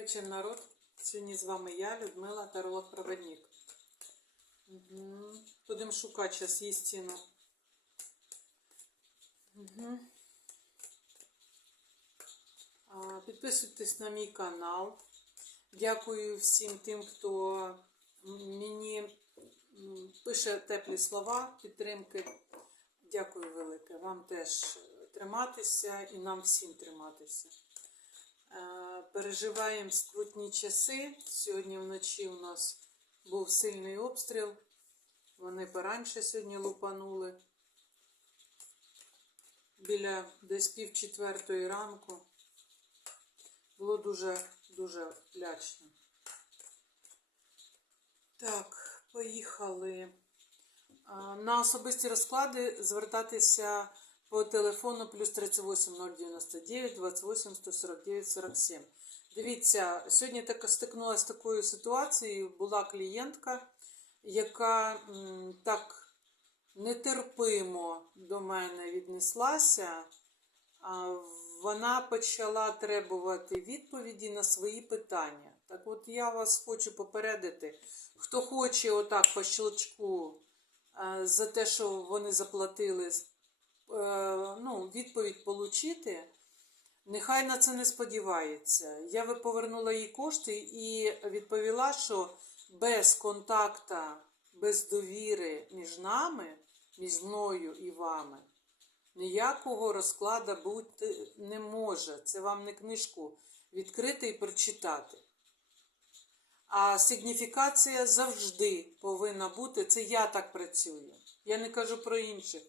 вечір, народ. Сьогодні з вами я, Людмила, таролог проводник. Угу. Будемо шукати зараз істину. Угу. Підписуйтесь на мій канал. Дякую всім тим, хто мені пише теплі слова підтримки. Дякую велике. Вам теж триматися і нам всім триматися. Е, Переживаємо скрутні часи. Сьогодні вночі у нас був сильний обстріл. Вони пораньше сьогодні лупанули. Біля десь пів четвертої ранку. Було дуже дуже лячно. Так, поїхали. На особисті розклади звертатися по телефону плюс 38 099 28 149 47. Дивіться, сьогодні так стикнулася з такою ситуацією. Була клієнтка, яка так нетерпимо до мене віднеслася. Вона почала требувати відповіді на свої питання. Так от я вас хочу попередити, хто хоче отак по щелчку е, за те, що вони заплатили ну, відповідь отримати, нехай на це не сподівається. Я повернула їй кошти і відповіла, що без контакта, без довіри між нами, між мною і вами, ніякого розкладу бути не може. Це вам не книжку відкрити і прочитати. А сигніфікація завжди повинна бути. Це я так працюю. Я не кажу про інших.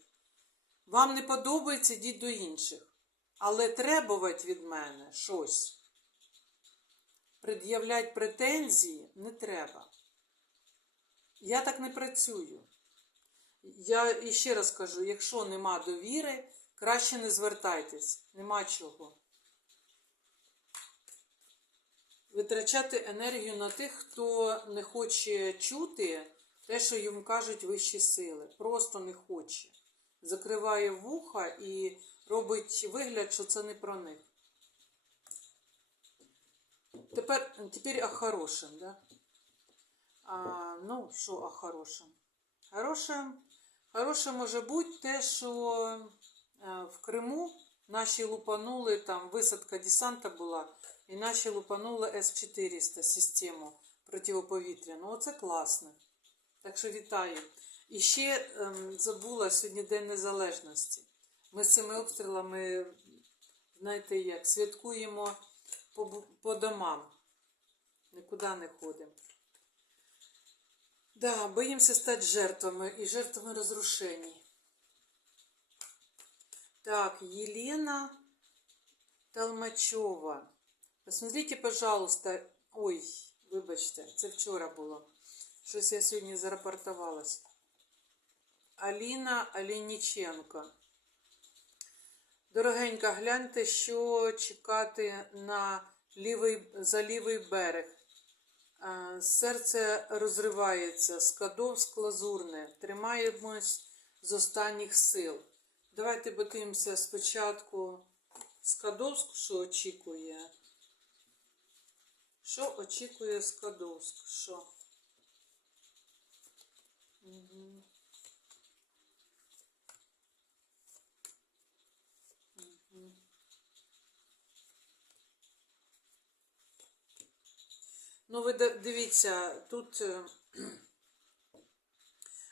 Вам не подобається, йдіть до інших. Але требувати від мене щось. Пред'являти претензії не треба. Я так не працюю. Я іще раз кажу: якщо нема довіри, краще не звертайтесь. Нема чого. Витрачати енергію на тих, хто не хоче чути те, що їм кажуть вищі сили. Просто не хоче. Закриває вуха і робить вигляд, що це не про них. Тепер, тепер о хорошем, да? А, ну, що о хорошем? Хороше, може бути те, що е, в Криму наші лупанули, там висадка десанта була, і наші лупанули С-400 систему противоповітряну. Оце класно. Так що вітаю. І ще ем, забула сьогодні День Незалежності. Ми з цими обстрілами, знаєте як, святкуємо по, по домам. Нікуди не ходимо. Да, боимся стать жертвами и жертвами разрушений. Так, Елена Толмачева. Посмотрите, пожалуйста. Ой, вибачте, це вчора було. Щось я сьогодні зарапортувалась. Аліна Алініченко. Дорогенька, гляньте, що чекати на лівий, за лівий берег. Серце розривається, Скадовськ лазурне, тримаємось з останніх сил. Давайте подивимося спочатку Скадовськ, що очікує. Що очікує Скадовськ? Що? Угу. Ну, ви ди- дивіться, тут е,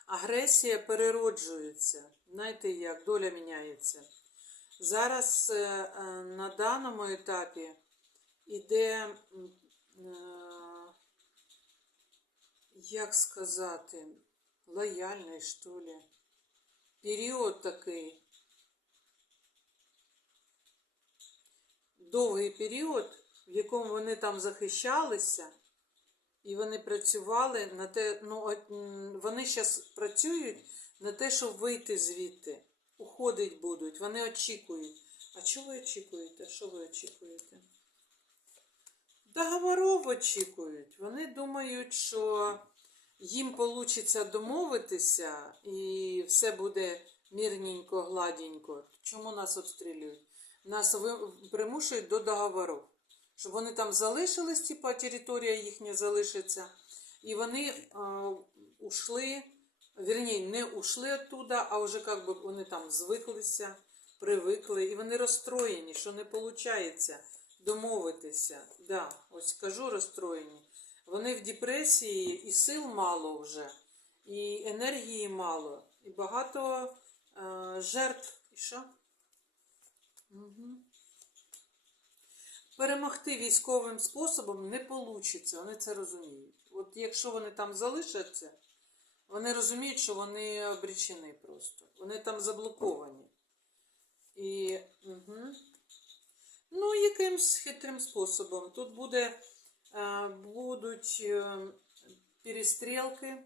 агресія перероджується. Знаєте як, доля міняється. Зараз е, е, на даному етапі іде, як сказати, лояльний, що ли. Період такий. Довгий період, в якому вони там захищалися, і вони працювали на те, ну, вони зараз працюють на те, щоб вийти звідти. Уходить будуть, вони очікують. А що ви очікуєте? Що ви очікуєте? Договоров очікують. Вони думають, що їм вийде домовитися і все буде мирненько, гладенько. Чому нас обстрілюють? Нас примушують до договорів. Щоб вони там залишились, типа територія їхня залишиться. І вони е, ушли, вірні, не ушли оттуда, а вже як би вони там звиклися, привикли, і вони розстроєні, що не виходить домовитися. Да, ось кажу розстроєні. Вони в депресії і сил мало вже, і енергії мало, і багато е, жертв. І що? Угу. Перемогти військовим способом не вийде, вони це розуміють. От якщо вони там залишаться, вони розуміють, що вони обречені просто. Вони там заблоковані. І, угу. Ну, якимсь хитрим способом. Тут буде, е, будуть е, перестрілки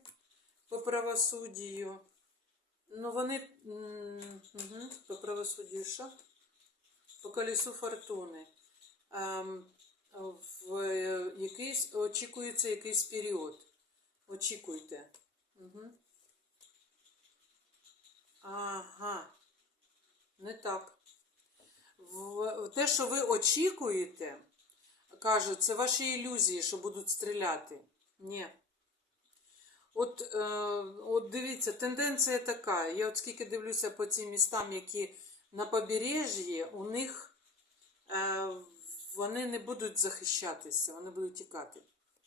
по правосуддю. Ну, вони угу, по правосуддю що? По колесу фортуни. Ем, в якийсь очікується якийсь період. Очікуйте. Угу. Ага. Не так. В, те, що ви очікуєте, кажуть, це ваші ілюзії, що будуть стріляти. Ні. От, е, от дивіться, тенденція така. Я от скільки дивлюся по цим містам, які на побережжі, у них е, вони не будуть захищатися, вони будуть тікати.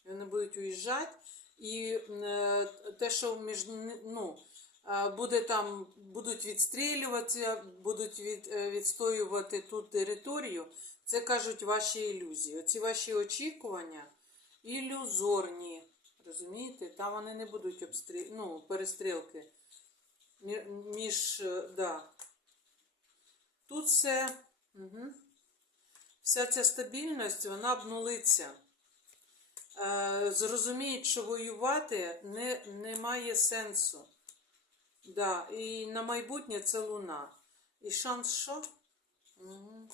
Вони будуть уїжджати. І е, те, що між ну, е, буде там, будуть відстрілюватися, будуть від, е, відстоювати ту територію, це кажуть ваші ілюзії. Оці ваші очікування ілюзорні. Розумієте? Там вони не будуть обстріл... ну, перестрілки. Мі- Між, да. Тут все. Угу. Вся ця стабільність, вона обнулиться. Е, зрозуміють, що воювати не, немає сенсу. Да. І на майбутнє це луна. І шанс що? Угу.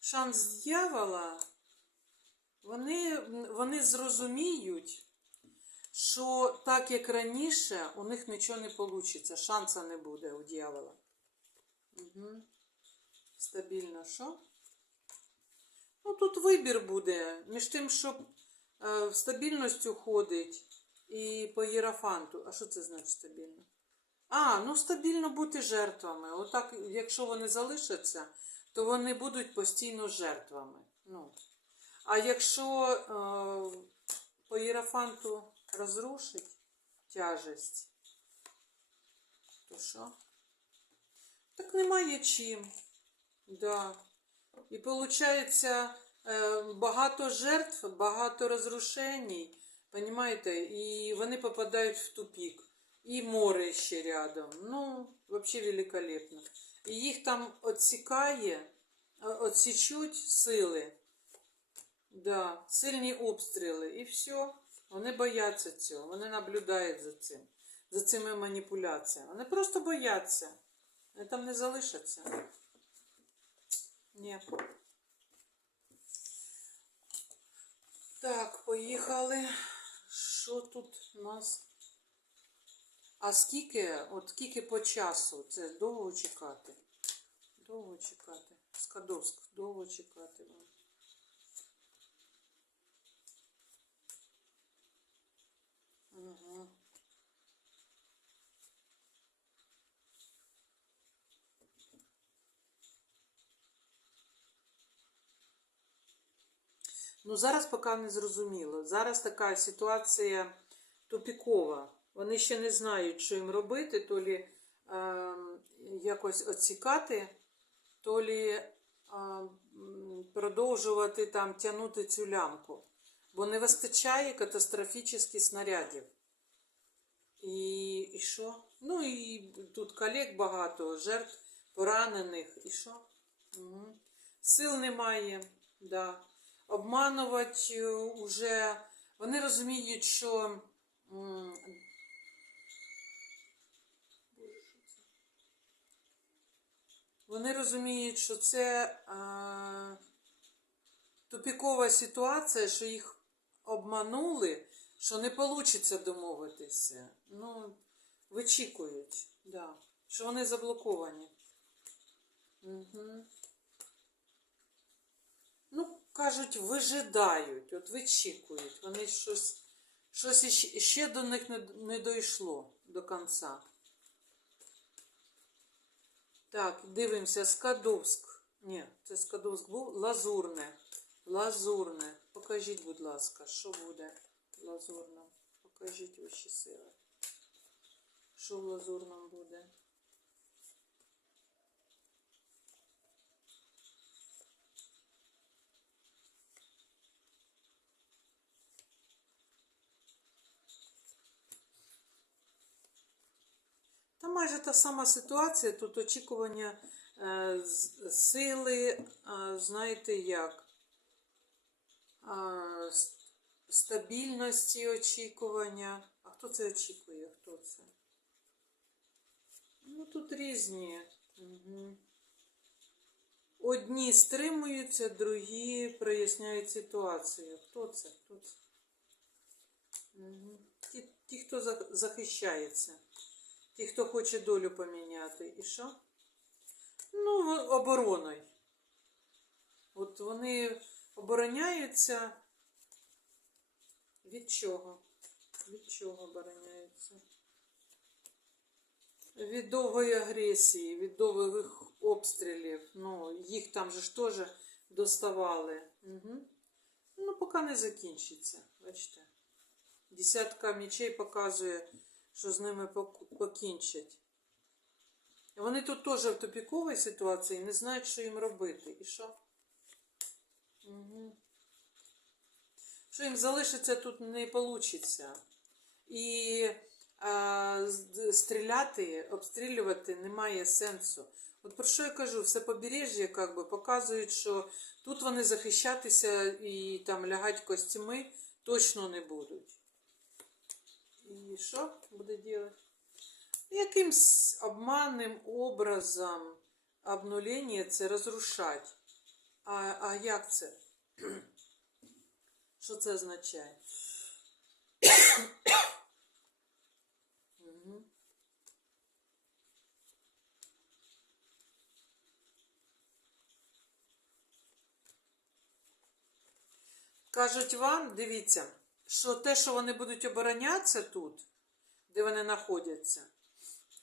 Шанс дьявола. Вони, вони зрозуміють, що так як раніше, у них нічого не вийде. Шанса не буде у дьявола. Угу. Стабільно що? Ну, тут вибір буде. Між тим, що е, в стабільність уходить і по єрафанту. А що це значить стабільно? А, ну стабільно бути жертвами. Отак, якщо вони залишаться, то вони будуть постійно жертвами. Ну. А якщо е, по єрафанту розрушить тяжесть, то що? Так немає чим. Да. І виходить багато жертв, багато розрушень, понимаете? І вони попадають в тупик. І море ще рядом. Ну, взагалі великолепно. І їх там відсікає, відсічуть сили. Да, сильні обстріли. І все. Вони бояться цього. Вони наблюдають за цим, за цими маніпуляціями. Вони просто бояться. Вони там не залишаться. Ні. Так, поїхали. Що тут у нас? А скільки, от скільки по часу? Це довго чекати? Довго чекати. Скадовськ, довго чекати вам. Ага. Ну, зараз поки не зрозуміло. Зараз така ситуація тупікова. Вони ще не знають, що їм робити, то лі е, якось оцікати, то лі е, продовжувати там тягнути цю лямку. Бо не вистачає катастрофічних снарядів. І, і що? Ну і тут колег багато, жертв поранених. І що? Угу. Сил немає, да. Обманувати е, уже. Вони розуміють, що. Вони розуміють, що це а, тупікова ситуація, що їх обманули, що не вийде домовитися. Ну, вичікують, да. що вони заблоковані. Угу. Кажуть, вижидають, от вичікують. Вони щось, щось ще до них не, не дійшло до кінця. Так, дивимося, Скадовськ. Ні, це Скадовськ був. Лазурне. Лазурне. Покажіть, будь ласка, що буде в лазурному. Покажіть ваші сили. Що в лазурному буде? Та майже та сама ситуація, тут очікування е, сили, е, знаєте як, е, стабільності очікування. А хто це очікує? Хто це? Ну тут різні. Угу. Одні стримуються, другі проясняють ситуацію. Хто це? Хто це? Угу. Ті, ті, хто захищається. Ті, хто хоче долю поміняти. І що? Ну, обороною. От вони обороняються. Від чого? Від чого обороняються? Від довгої агресії, від довгих обстрілів. Ну, їх там же ж теж доставали. Угу. Ну, поки не закінчиться. Бачите. Десятка мечей показує, що з ними покінчать. Вони тут теж в тупіковій ситуації, не знають, що їм робити. І що? Угу. Що їм залишиться тут не вийде. І а, стріляти, обстрілювати немає сенсу. От про що я кажу, все побережжя как би, показують, що тут вони захищатися і там лягать костями точно не будуть. І що буде робити? Якимсь обманним образом обнулення це розрушать. А, а як це? Що це означає? Мгм. Кажуть вам, дивіться, Що те, що вони будуть оборонятися тут, де вони знаходяться,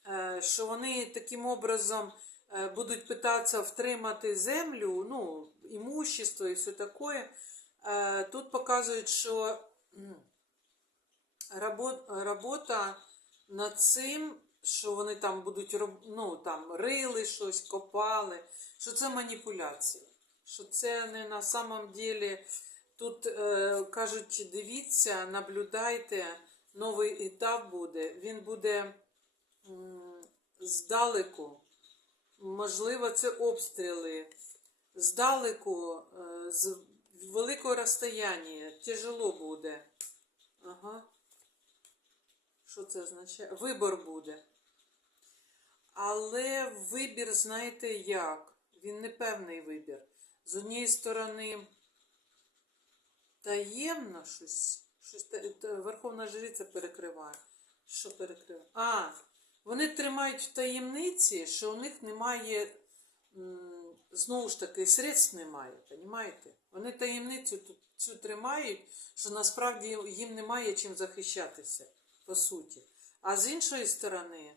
е, що вони таким образом е, будуть питатися втримати землю, ну, імущество і все таке. Е, Тут показують, що робота над цим, що вони там будуть ну, там, рили щось, копали, що це маніпуляції. Що це не на самом деле. Тут е, кажуть, дивіться, наблюдайте, новий етап буде. Він буде м, здалеку. Можливо, це обстріли. Здалеку, е, з великого розстояння, тяжело буде. Ага. Що це означає? Вибор буде. Але вибір, знаєте як? Він не певний вибір. З однієї сторони, таємно щось. щось Верховна жриця перекриває. Що перекриває? А, вони тримають в таємниці, що у них немає, знову ж таки, средств немає, розумієте? Вони таємницю цю тримають, що насправді їм немає чим захищатися, по суті. А з іншої сторони,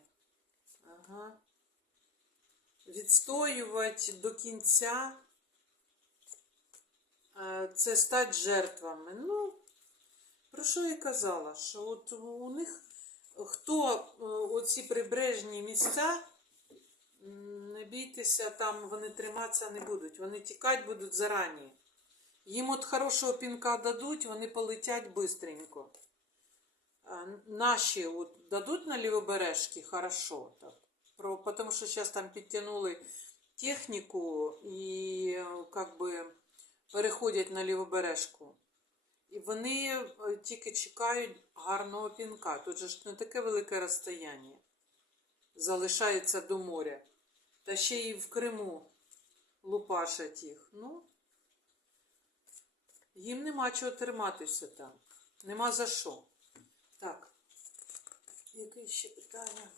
ага, відстоювати до кінця це стати жертвами. Ну, про що я казала? Що от у них хто е, оці прибережні місця, не бійтеся, там вони триматися не будуть. Вони тікати будуть зарані. Їм от хорошого пінка дадуть, вони полетять бистренько. А Наші от дадуть на лівобережки хорошо. Так. Про, потому що зараз там підтягнули техніку і е, как би, переходять на лівобережку. І вони е, тільки чекають гарного пінка. Тут же ж не таке велике розстояння залишається до моря. Та ще й в Криму лупашать їх. Ну, їм нема чого триматися там. Нема за що. Так. Яке ще питання?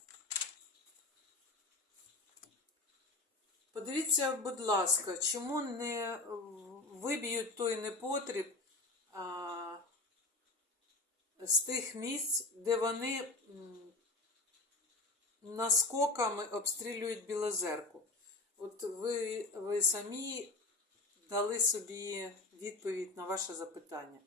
Подивіться, будь ласка, чому не виб'ють той непотріб а, з тих місць, де вони наскоками обстрілюють Білозерку. От ви, ви самі дали собі відповідь на ваше запитання.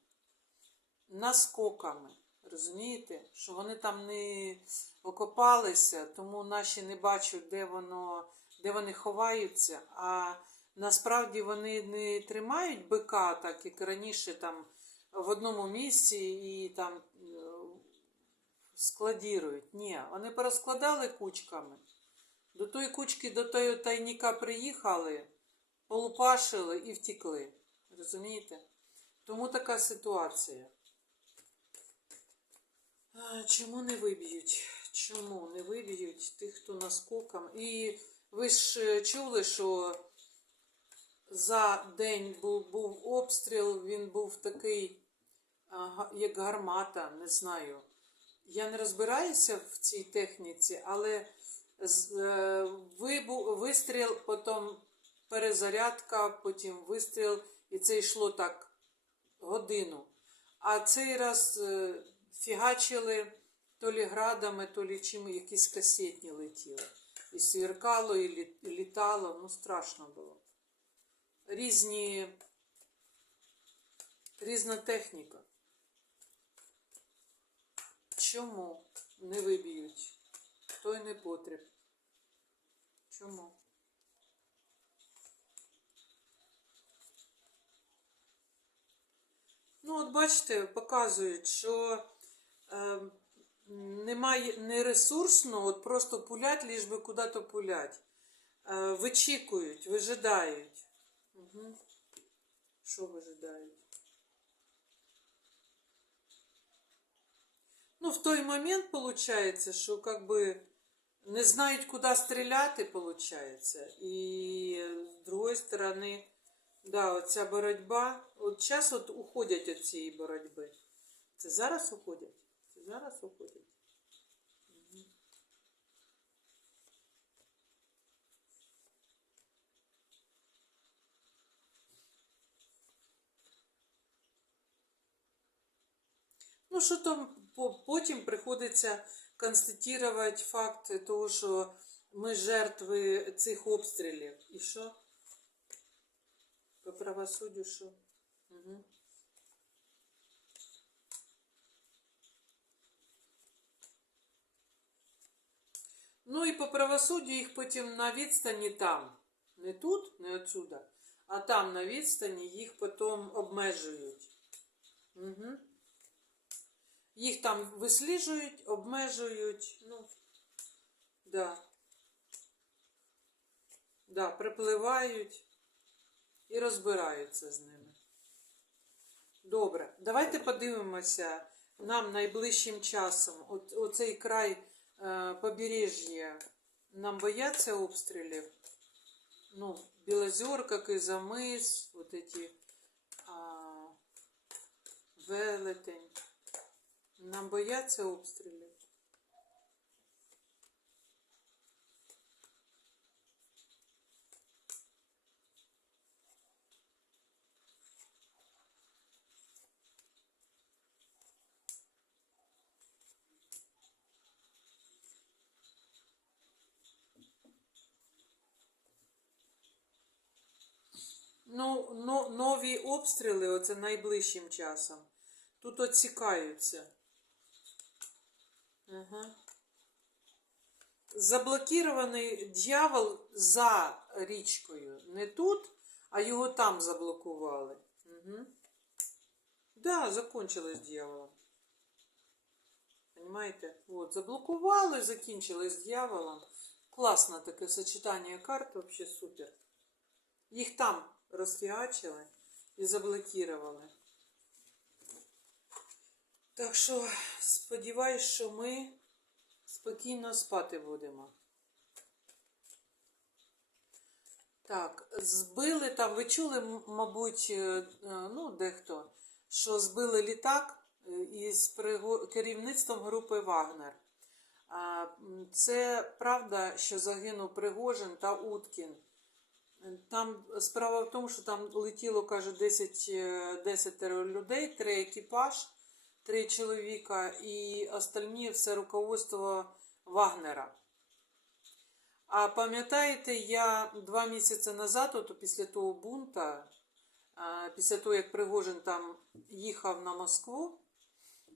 Наскоками. Розумієте, що вони там не окопалися, тому наші не бачать, де воно, де вони ховаються. А насправді вони не тримають бика, так як раніше там в одному місці і там е, складірують. Ні, вони порозкладали кучками. До тої кучки, до тої тайніка приїхали, полупашили і втікли. Розумієте? Тому така ситуація. Чому не виб'ють? Чому не виб'ють тих, хто наскоком? І ви ж е, чули, що за день був, був обстріл, він був такий, як гармата, не знаю. Я не розбираюся в цій техніці, але е, вибу- вистріл, потім перезарядка, потім вистріл, і це йшло так годину. А цей раз е, фігачили то лі градами, то лі чим якісь касетні летіли. І сверкало, і літало, ну страшно було. Різні, різна техніка. Чому не виб'ють? Той не потріб. Чому? Ну, от бачите, показують, що е, немає не ресурсно, от просто пулять, ліж би куди-то пулять. Е, вичікують, вижидають. Угу. Що вижидають? Ну, в той момент получается, что как бы не знають, куди стріляти, получается. І з другої сторони, да, оця боротьба. От зараз от уходять від цієї боротьби. Це зараз уходять? Це зараз уходять. Ну, що там потім приходиться констатувати факт того, що ми жертви цих обстрілів. І що? По правосуддю що? Угу. Ну і по правосуддю їх потім на відстані там. Не тут, не отсюда, а там на відстані їх потім обмежують. Угу. Їх там висліджують, обмежують. Ну, да. Да, припливають і розбираються з ними. Добре, давайте подивимося нам найближчим часом. От, оцей край е, побережжя. Нам бояться обстрілів. Ну, Білозерка, Кизамис, вот эти а, велетень. Нам бояться обстрілів. Ну, но, нові обстріли, оце найближчим часом. Тут оцікаються. Ага. Заблокірований дьявол за річкою. Не тут, а його там заблокували. Угу. Да, закончилось дьяволом. Понимаете? Вот, заблокували, закінчилось дьяволом. Класне таке сочетання карт, вообще супер. Їх там розфігачили і заблокували. Так що сподіваюсь, що ми спокійно спати будемо. Так, збили там, ви чули, мабуть, е, е, ну, дехто, що збили літак е, із керівництвом групи Вагнер. Це правда, що загинув Пригожин та Уткін. Там справа в тому, що там летіло, каже, 10, е, 10 людей, три екіпаж, три чоловіка і остальні все руководство Вагнера. А пам'ятаєте, я два місяці назад, от після того бунта, після того, як Пригожин там їхав на Москву,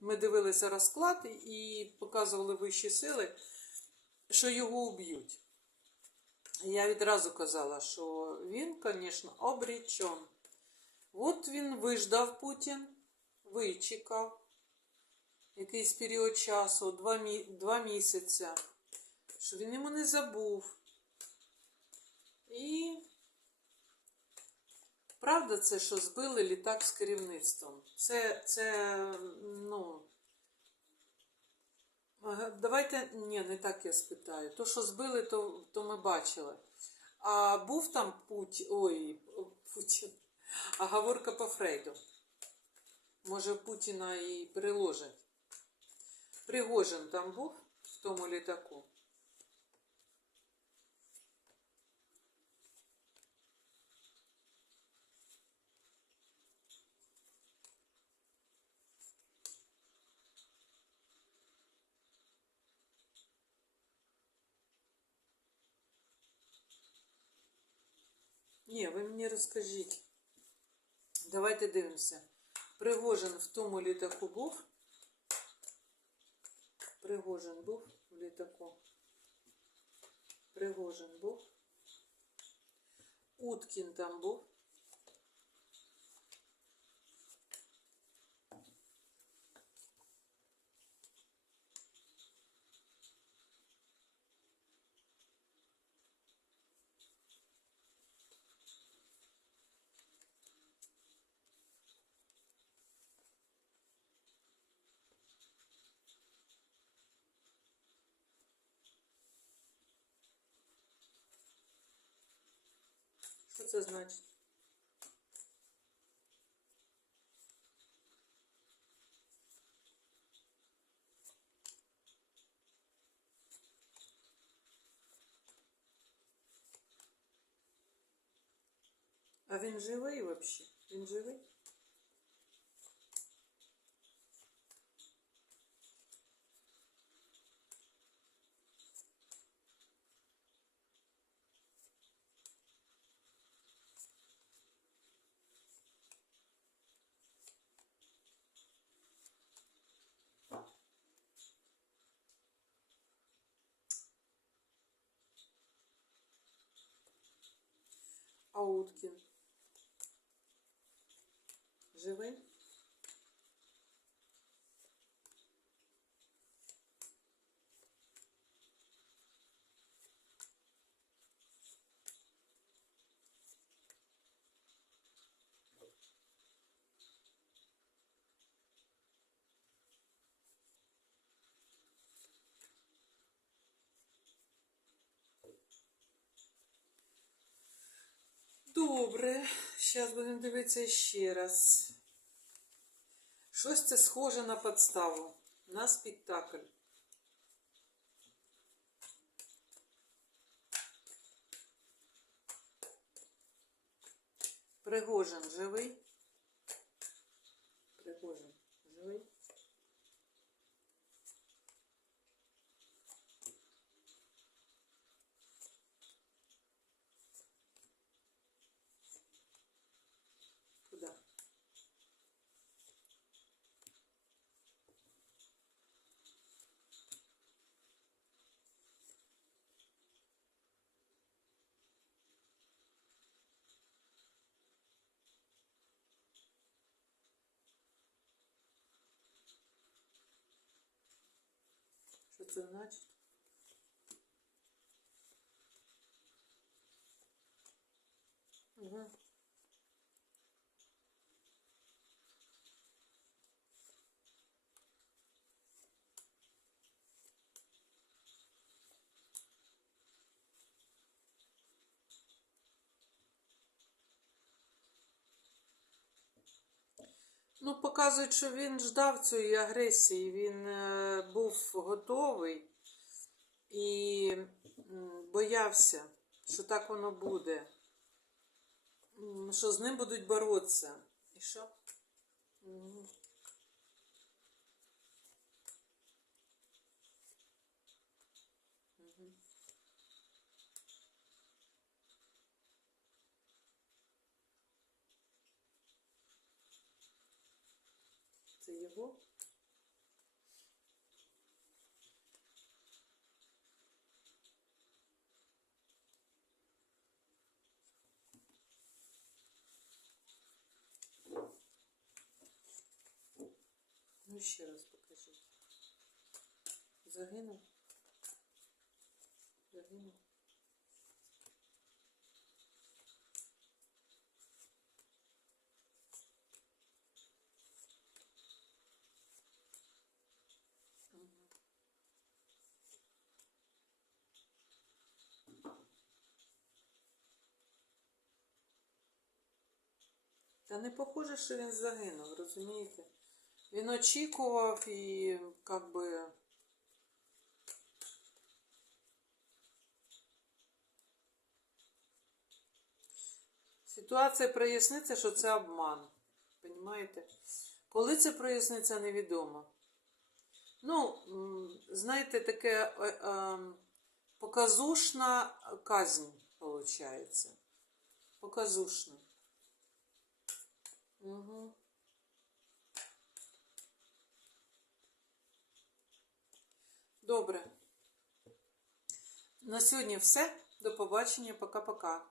ми дивилися розклад і показували вищі сили, що його уб'ють. Я відразу казала, що він, звісно, обречен. От він виждав Путін, вичекав якийсь період часу, два, мі... два місяці, що він йому не забув. І правда це, що збили літак з керівництвом. Це, це ну. Давайте, ні, не так я спитаю. То, що збили, то, то ми бачили. А був там Путь, ой, Путін, а говорка по Фрейду. Може, Путіна і переложить. Пригожин там був в тому літаку. Ні, ви мені розкажіть. Давайте дивимося. Пригожин в тому літаку був. Пригожин був в літаку. Пригожин був. Уткін там був. Це значить? А він живий вообще? Він живий? А Уткін? Живий? Добре, зараз будемо дивитися ще раз. Щось це схоже на подставу, на спектакль. Пригожин живий? Пригожин живий? Куда? Що це значить? Угу. Ну, показують, що він ждав цієї агресії, він е, був готовий і е, боявся, що так воно буде. що з ним будуть боротися. І що? Це його? Ну, ще раз покажіть. Загинув? Загинув. Та не похоже, що він загинув, розумієте? Він очікував і як би. Ситуація проясниться, що це обман. Понімаєте? Коли це проясниться, невідомо. Ну, знаєте, таке е, е, показушна казнь виходить. Показушна. Угу. Добре. На сьогодні все. До побачення. Пока-пока.